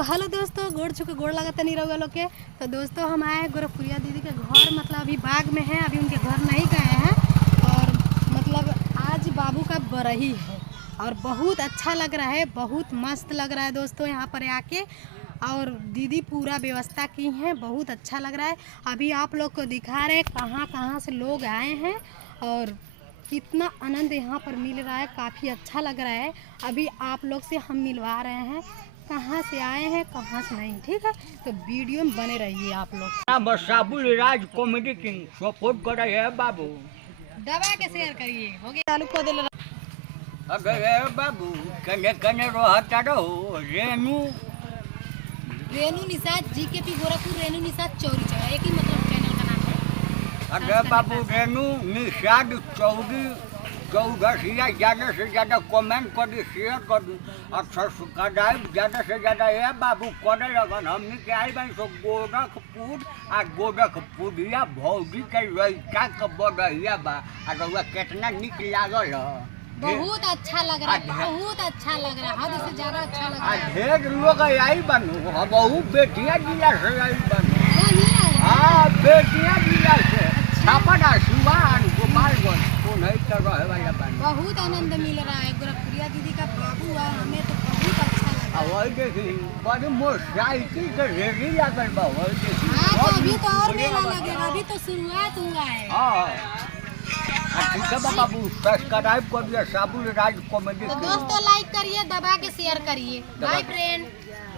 तो हेलो दोस्तों, गोड़ छुके गोड़ लगाता नहीं रहोगा लोग के। तो दोस्तों हम आए हैं गोरखपुरिया दीदी के घर, मतलब अभी बाग में है, अभी उनके घर नहीं गए हैं। और मतलब आज बाबू का बरही है और बहुत अच्छा लग रहा है, बहुत मस्त लग रहा है दोस्तों यहाँ पर आके। और दीदी पूरा व्यवस्था की हैं, बहुत अच्छा लग रहा है। अभी आप लोग को दिखा रहे हैं कहाँ कहाँ से लोग आए हैं और कितना आनंद यहाँ पर मिल रहा है, काफ़ी अच्छा लग रहा है। अभी आप लोग से हम मिलवा रहे हैं कहाँ से आए हैं कहाँ से नहीं, ठीक है। तो वीडियो में बने रहिए आप लोग। बस साबुल राज कॉमेडी किंग सपोर्ट कर रहे हैं बाबू। दबा के शेयर करिए, हो गया चालू कर दे। अगर बाबू कने कने रहता रहो रेनू निषाद जीकेपी गोरखपुर, रेनू निषाद चौरी चौरा, एक ही मतलब चैनल का नाम है। अगर बाबू रेनू निषाद चौधरी चौधरी ज़्यादा से ज़्यादा कमेंट कर दी, शेयर कर दी और सब्सक्राइब ज़्यादा से ज़्यादा है बाबू करे लगन। हमने के आई बन सो गोरखपुर आ गोरखपुरिया भौजी के लड़का के बढ़िया बा। और कितना निक लागल है, बहुत अच्छा लग रहा है, बहुत अच्छा लग रहा है, हद से ज़्यादा अच्छा लग रहा है। ढेर लोग आई बनू, हम बेटिया जिला से आई बनू। नहीं आए? हाँ, बेटिया जिला से छापड़ा सिवान गोपालगंज को नहीं कर रहे वाला बन। बहुत आनंद मिल रहा है, गोरखपुरिया दीदी का बाबू है, हमें तो बहुत अच्छा लगा। वही देखी बड़ी मोटरसाइकिल के रेडी लागल बा। वही देखी हाँ, तो अभी तो और मेला लगेगा, अभी तो शुरुआत हुआ है। हाँ ठीक है बाबू, सब्सक्राइब कर दिया साबुल राज कॉमेडी। तो दोस्तों लाइक करिए, दबा के शेयर करिए। Bye friend.